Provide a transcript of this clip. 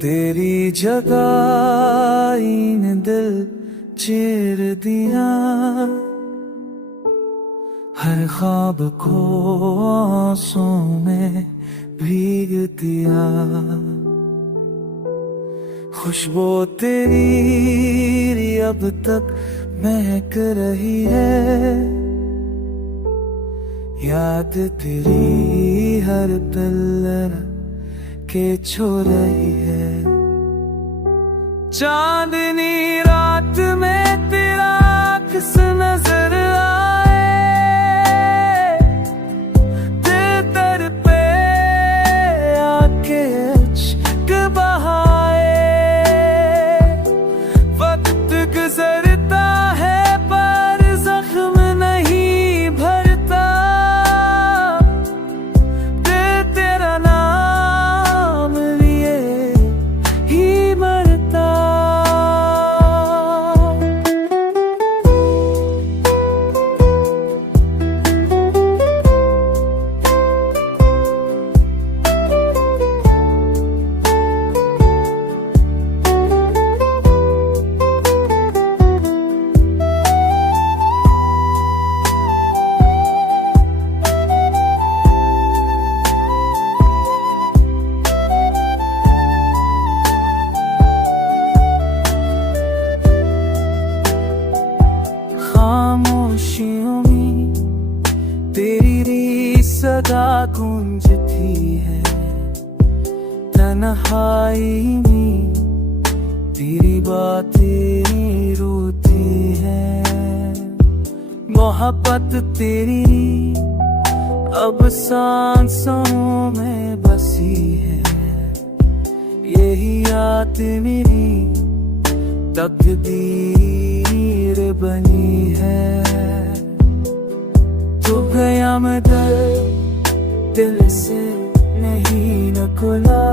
तेरी जगाई ने दिल चीर दिया, हर ख्वाब को आंसू में भीग दिया। खुशबू तेरी अब तक महक रही है, याद तेरी हर पल के छो रही है। चांदनी रात में तेरा किस नजर आए, दिल तर पे आके इश्क बहाए। वक्त गुजरता है पर जख्म नहीं भरता, दिल तेरा नाम लिए ही मरता। खामोशियों में तेरी सदा गूंजती है, तन्हाई में तेरी बातें रोती है। मोहब्बत तेरी अब सांसों में बसी है, यही याद मेरी तकदीर बनी है। तो गया मैं दिल से नहीं न खुला,